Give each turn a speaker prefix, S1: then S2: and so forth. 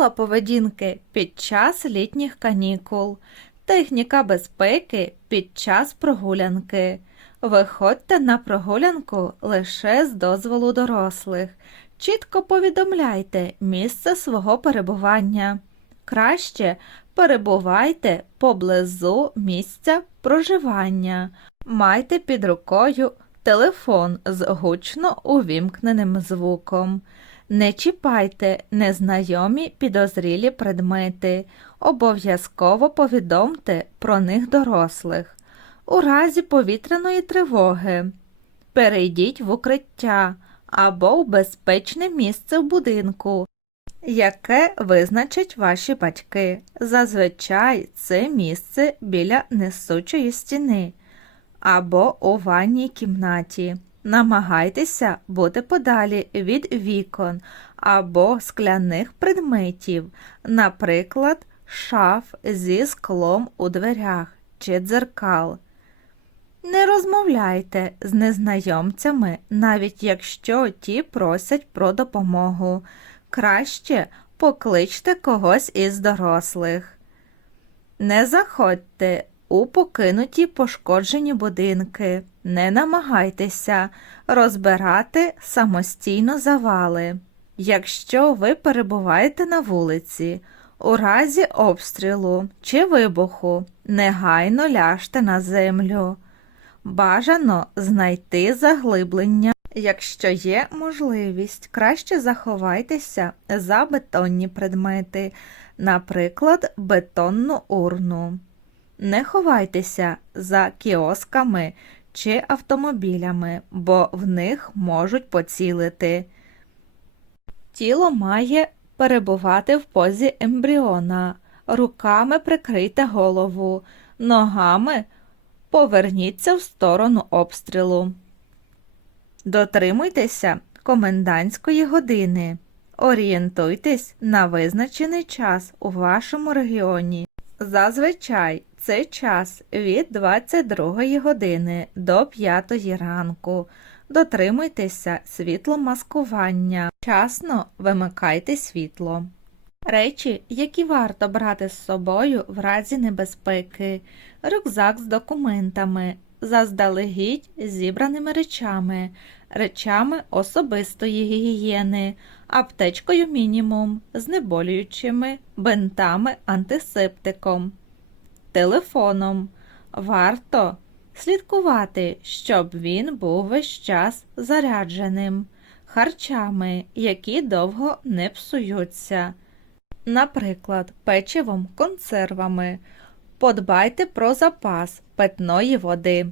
S1: Правила поведінки під час літніх канікул. Техніка безпеки під час прогулянки. Виходьте на прогулянку лише з дозволу дорослих. Чітко повідомляйте місце свого перебування. Краще перебувайте поблизу місця проживання. Майте під рукою телефон з гучно увімкненим звуком. Не чіпайте незнайомі підозрілі предмети. Обов'язково повідомте про них дорослих. У разі повітряної тривоги перейдіть в укриття або в безпечне місце в будинку, яке визначать ваші батьки. Зазвичай це місце біля несучої стіни або у ванній кімнаті. Намагайтеся бути подалі від вікон або скляних предметів, наприклад, шаф зі склом у дверях чи дзеркал. Не розмовляйте з незнайомцями, навіть якщо ті просять про допомогу. Краще покличте когось із дорослих. Не заходьте у покинуті пошкоджені будинки. Не намагайтеся розбирати самостійно завали. Якщо ви перебуваєте на вулиці, у разі обстрілу чи вибуху, негайно ляжте на землю. Бажано знайти заглиблення. Якщо є можливість, краще заховайтеся за бетонні предмети, наприклад, бетонну урну. Не ховайтеся за кіосками чи автомобілями, бо в них можуть поцілити. Тіло має перебувати в позі ембріона, руками прикрийте голову, ногами поверніться в сторону обстрілу. Дотримуйтеся комендантської години. Орієнтуйтесь на визначений час у вашому регіоні. Зазвичай це час від 22 години до 5 ранку. Дотримуйтеся світломаскування. Вчасно вимикайте світло. Речі, які варто брати з собою в разі небезпеки, рюкзак з документами, заздалегідь зібраними речами, речами особистої гігієни, аптечкою мінімум, знеболюючими, бинтами, антисептиком, телефоном. Варто слідкувати, щоб він був весь час зарядженим, харчами, які довго не псуються. Наприклад, печивом, консервами. Подбайте про запас питної води.